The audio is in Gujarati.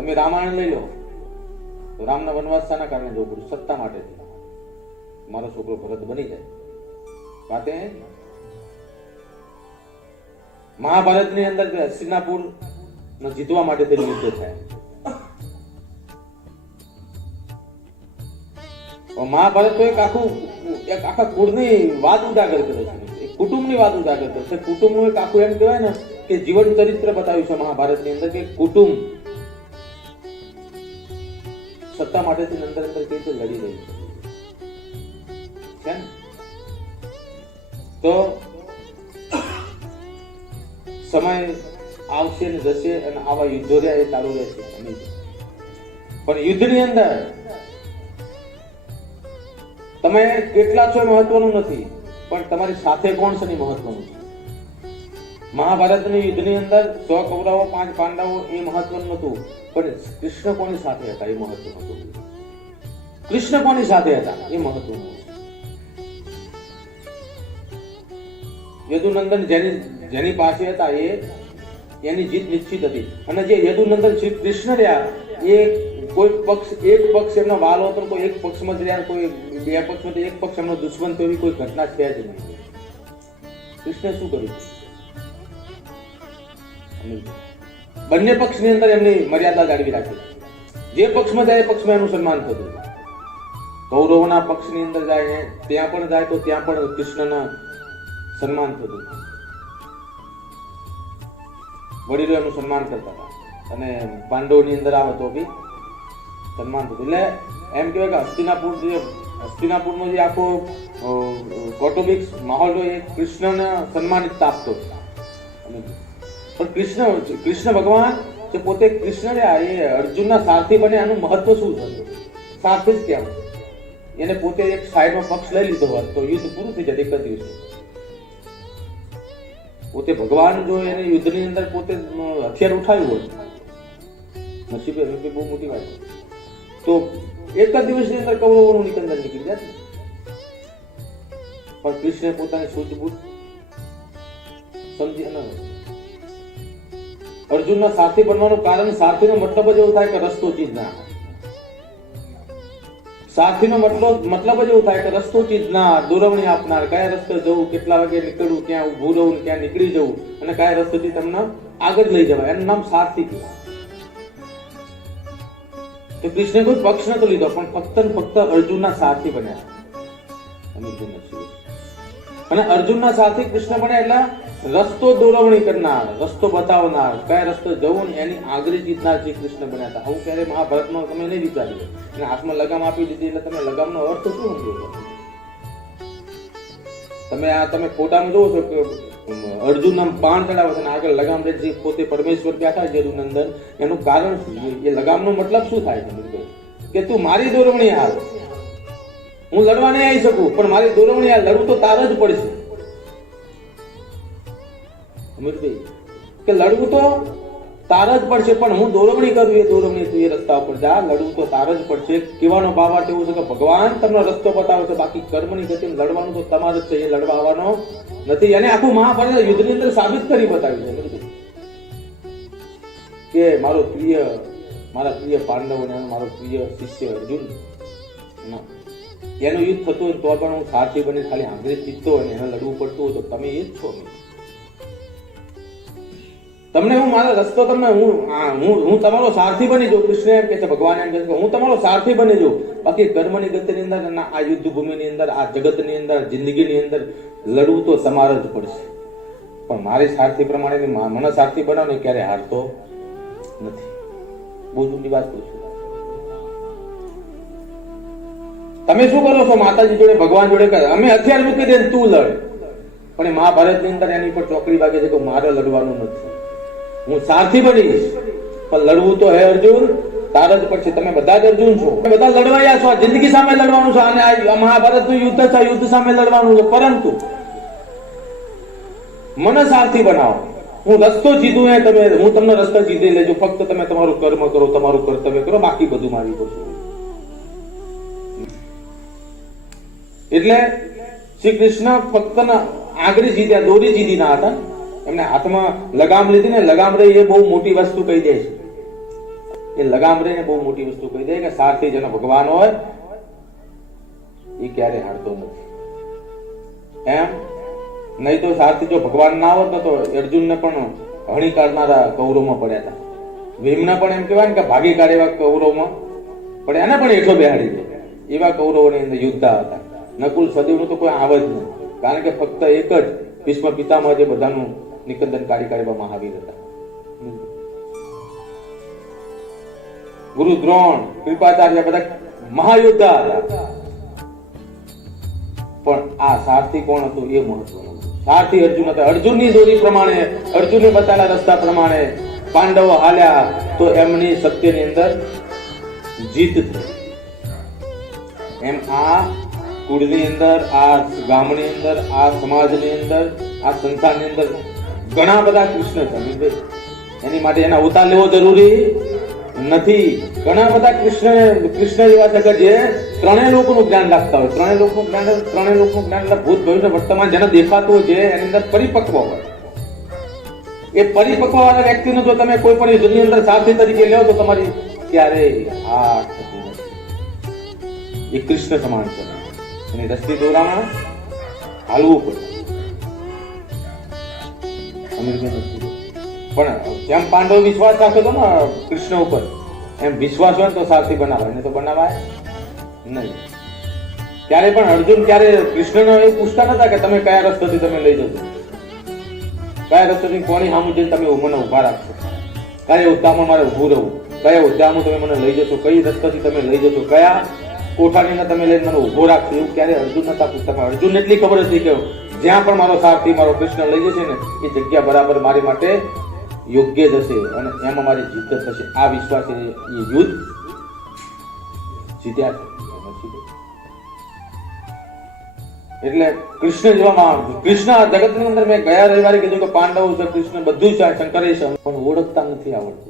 તમે રામાયણ લઈ લો તો રામના વનવાસ શાના કારણે જવું પડ્યું? સત્તા માટે. મારો છોકરો ભરત બની જાય. વાતે મહાભારતની અંદર હસ્તિનાપુર જીતવા માટે તેનું યુદ્ધ થાય. મહાભારત તો એક આખા કુળની વાત ઉજાગર કરે છે, એક કુટુંબની વાત ઉજાગર કરે છે. કુટુંબનું એક આખું એમ કહેવાય ને કે જીવન ચરિત્ર બતાવ્યું છે મહાભારતની અંદર કે કુટુંબ સત્તા માટેથી અંદર અંદર કઈ રીતે લડી રહી છે. તો સમય આવશે ને જશે અને આવા યુદ્ધો રહ્યા એ ચાલુ રહેશે. પણ યુદ્ધની અંદર તમે કેટલા છો એ મહત્વનું નથી, પણ તમારી સાથે કોણ છે એ મહત્વનું છે. મહાભારતની યુદ્ધની અંદર 100 કૌરવો 5 પાંડવો એ મહત્વનું નતું, પણ કૃષ્ણ કોની સાથે હતા એ મહત્વનું હતું. કૃષ્ણ કોની સાથે હતા એ મહત્વનું. યદુનંદન જેની પાસે હતા એની જીત નિશ્ચિત હતી. અને જે યદુનંદન શ્રી કૃષ્ણ રહ્યા એ કોઈ પક્ષ એક પક્ષ એમનો વાલો હતો, કોઈ એક પક્ષમાં જ રહ્યા, કોઈ બે પક્ષમાં એક પક્ષ એમનો દુશ્મન તો એવી કોઈ ઘટના છે જ નહીં. કૃષ્ણે શું કર્યું? બંને પક્ષની અંદર એમની મર્યાદા જાળવી રાખી. જે પક્ષમાં જાય એ પક્ષમાં એનું સન્માન થતું. કૌરવોના પક્ષની અંદર જાય ત્યાં પણ જાય તો ત્યાં પણ કૃષ્ણના સન્માન થતું. વડીલો એનું સન્માન કરતા હતા અને પાંડવોની અંદર આવે તો બી સન્માન થતું. એટલે એમ કહેવાય કે હસ્તિનાપુરનો જે આખો કૌટુંબિક માહોલ હોય એ કૃષ્ણને સન્માનિત આપતો. પણ કૃષ્ણ ભગવાન જે પોતે કૃષ્ણ રહ્યા એ અર્જુનના સારથી બને આનું મહત્વ શું છે? સારથી જ કેમ? એને પોતે એક સાઈડનો પક્ષ લઈ લીધો હોત તો યુદ્ધ પૂરું થઈ જાય એક જ દિવસે. પોતે ભગવાન જો એને યુદ્ધની અંદર પોતે હથિયાર ઉઠાવ્યું હોય, નસીબે બહુ મોટી વાત, તો એક જ દિવસની અંદર કૌરવોનું નિકંદન નીકળી જાય. પણ કૃષ્ણે પોતાની સૂઝબૂઝ સમજી અને અર્જુનના સારથી બનવાનું કારણ, સારથીનો મતલબ જ એવો થાય કે રસ્તો ચીજ ના. સારથીનો મતલબ જ એવું થાય કે રસ્તો ચીજનાર, દોરવણી આપનાર, કયા રસ્તે જવું, કેટલા વાગે નીકળવું, ક્યાં ઊભું રહેવું, ક્યાં નીકળી જવું અને કયા રસ્તેથી તમને આગળ લઈ જવાય, એનું નામ સારથી કહેવાય. તો કૃષ્ણે કોઈ પક્ષ નતો લીધો, પણ ફક્ત ને ફક્ત અર્જુનના સારથી બન્યા. અને અર્જુનના સારથી કૃષ્ણ બન્યા એટલે રસ્તો દોરવણી કરનાર, રસ્તો બતાવનાર, કયા રસ્તે જવું ને એની આગળ જીતનાર જે કૃષ્ણ બન્યા હતા. આવું ક્યારે મહાભારતમાં તમે નહીં વિચાર્યું. અને હાથમાં લગામ આપી દીધી એટલે તમે લગામનો અર્થ શું સમજો છો? તમે ફોટામાં જોવો છો કે અર્જુન આમ બાણ ચડાવે છે અને આગળ લગામ રે, જે પોતે પરમેશ્વર બેઠા છે યદુનંદન, એનું કારણ શું? એ લગામનો મતલબ શું થાય છે? કે તું મારી દોરવણી હાલ, હું લડવા નહીં આવી શકું પણ મારી દોરવણી હાલ, લડવું તો તાર જ પડશે. કે લડવું તો તાર જ પડશે, પણ હું દોરવણી કરું એ દોરવણી તું એ રસ્તા ઉપર જા, લડવું તો તાર જ પડશે. કહેવાનો ભાવાર્થ એવું છે કે ભગવાન તમને રસ્તો બતાવે છે, બાકી કર્મની ગતિ લડવાનું તો તમારે જ છે, એ લડવા આવવાનો નથી. અને આખું મહાભારત યુદ્ધની અંદર સાબિત કરી બતાવ્યું છે કે મારા પ્રિય પાંડવ અને મારો પ્રિય શિષ્ય અર્જુન એનું યુદ્ધ થતું હોય તો પણ હું સારથી બની ખાલી આંગળી જીતતો હોય એને લડવું પડતું હોય તો તમે એ જ છો. તમને હું મારા રસ્તો તમને હું તમારો સારથી બની જાઉં. કૃષ્ણ એમ કે છે, ભગવાન એમ કે છે હું તમારો સારથી બની જાઉં, બાકી કર્મની ગતિની અંદર અને આ યુદ્ધ ભૂમિની અંદર, આ જગતની અંદર, જિંદગીની અંદર લડવું તો તમારે જ પડશે. પણ મારી સારથી પ્રમાણે મને સારથી બનાવને ક્યારે હારતો નથી. બહુ જૂની વાત પૂછું. તમે શું કરો છો? માતાજી જોડે, ભગવાન જોડે કરે અમે હથિયાર મૂકી દે તું લડ, પણ એ મહાભારતની અંદર એની પર ચોકડી વાગે છે કે મારે લડવાનું નથી, હું સારથી બનીશ. પણ લડવું તો હે અર્જુન તાર જ પડશે. તમે બધા જ અર્જુન છો, બધા લડવાયા છો. આ જિંદગી સામે લડવાનું છે અને આ મહાભારતનું યુદ્ધ છે, યુદ્ધ સામે લડવાનું છે. પરંતુ મને સારથી બનાવો, હું રસ્તો જીતું એ તમે, હું તમને રસ્તો જીતી લેજો. ફક્ત તમે તમારું કર્મ કરો, તમારું કર્તવ્ય કરો, બાકી બધું મારી પર છોડો. એટલે શ્રી કૃષ્ણ ફક્ત આંગળી જીત્યા, દોરી જીતી ના હતા. એમને હાથમાં લગામ લીધી ને, લગામ રહી એ બહુ મોટી વસ્તુ કહી દે છે. એ લગામ રહીને બહુ મોટી વસ્તુ કહી દે કે સારથી જેનો ભગવાન હોય એ ક્યારે હારતો નથી. એમ નહીં તો સારથી જો ભગવાન ના હોત તો અર્જુનને પણ હણી કાઢનારા કૌરવમાં પડ્યા હતા. ભીમને પણ એમ કહેવાય ને કે ભાગી કાઢે એવા કૌરવમાં પડ્યા, એને પણ એટલો બેહાડી દે એવા કૌરવોની અંદર યુદ્ધ હતા. નકુલ સદૈવનું તો કોઈ આવ જ નહીં, કારણ કે ફક્ત એક જ ભીષ્મ પિતામહ જે બધાનું નિકંદન કાઢી કાઢવા મહાવીર હતા. ગુરુ દ્રોણ, કૃપાચાર્ય બધા મહાયોદ્ધા હતા. પણ આ સારથી કોણ હતું એ મહત્વનું. સારથી અર્જુન હતા. અર્જુનની દોરી પ્રમાણે, અર્જુને બતાવેલા રસ્તા પ્રમાણે પાંડવો હાલ્યા તો એમની સત્યની અંદર જીત થઈ. એમ આ કુળની અંદર, આ ગામની અંદર, આ સમાજની અંદર, આ સંસારની અંદર ઘણા બધા કૃષ્ણ છે. એની માટે એના અવતાર લેવો જરૂરી નથી. ઘણા બધા કૃષ્ણ એવા છે કે જે ત્રણેય લોકોનું જ્ઞાન રાખતા હોય. ત્રણેય લોકોનું જ્ઞાન એટલે ભૂત, ભવિષ્ય, વર્તમાન જેને દેખાતું હોય, જે એની અંદર પરિપક્વ હોય. એ પરિપક્વ વાળા વ્યક્તિને જો તમે કોઈ પણ યુદ્ધની અંદર સારથી તરીકે લ્યો તો તમારી ક્યારેય હાર થતી નથી. એ કૃષ્ણ સમાન છે. એની રસ્તી દોરામાં હાલવું પડે. પણ જેમ પાંડવ વિશ્વાસ રાખ્યો હતો ને કૃષ્ણ ઉપર, એમ વિશ્વાસ હોય તો સારથી બનાવાય, નહીં તો બનાવાય નહીં. ત્યારે પણ અર્જુન ક્યારે કૃષ્ણનો એવું પૂછતા નતા કે તમે કયા રસ્તેથી તમે લઈ જશો, કયા રસ્તેથી કોની સામું જઈને તમે મને ઉભા રાખશો, કયા હોદ્દામાં મારે ઉભું રહેવું, કયા હોદ્દામાં તમે મને લઈ જશો, કઈ રસ્તેથી તમે લઈ જશો, કયા કોઠાની અંદર તમે લઈને મને ઉભો રાખશો, એવું ક્યારે અર્જુન નતા પૂછતા. પણ અર્જુન એટલી ખબર હતી કે જ્યાં પણ મારો સારથી, મારો કૃષ્ણ લઈ જશે ને એ જગ્યા બરાબર મારી માટે યોગ્ય જ હશે અને એમાં મારી જીત થશે. આ વિશ્વાસ એ યુદ્ધ જીત્યા છે. એટલે કૃષ્ણ જેવામાં કૃષ્ણ જગતની અંદર મેં ગયા રવિવારે કીધું કે પાંડવો છે, કૃષ્ણ બધું છે, શંકરે છે, પણ ઓળખતા નથી આવડતું.